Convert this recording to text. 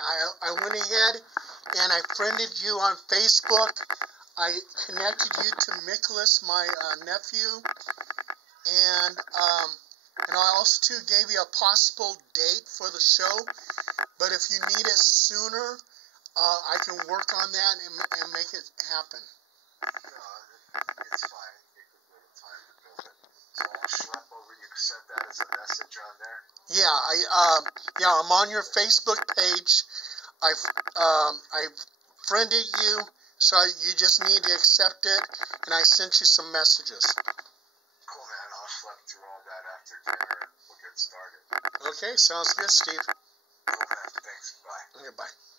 I went ahead and I friended you on Facebook. I connected you to Nicholas, my nephew, and I also too gave you a possible date for the show. But if you need it sooner, I can work on that and make it happen. No, it's fine. It could be a time to build it. So I'll schlep over. You sent that as a message on there. Yeah, I'm on your Facebook page. I've friended you, so you just need to accept it, and I sent you some messages. Cool, man. I'll schlep through all that after dinner, and we'll get started. Okay, sounds good, Steve. Cool, man. Thanks. Bye. Okay, bye.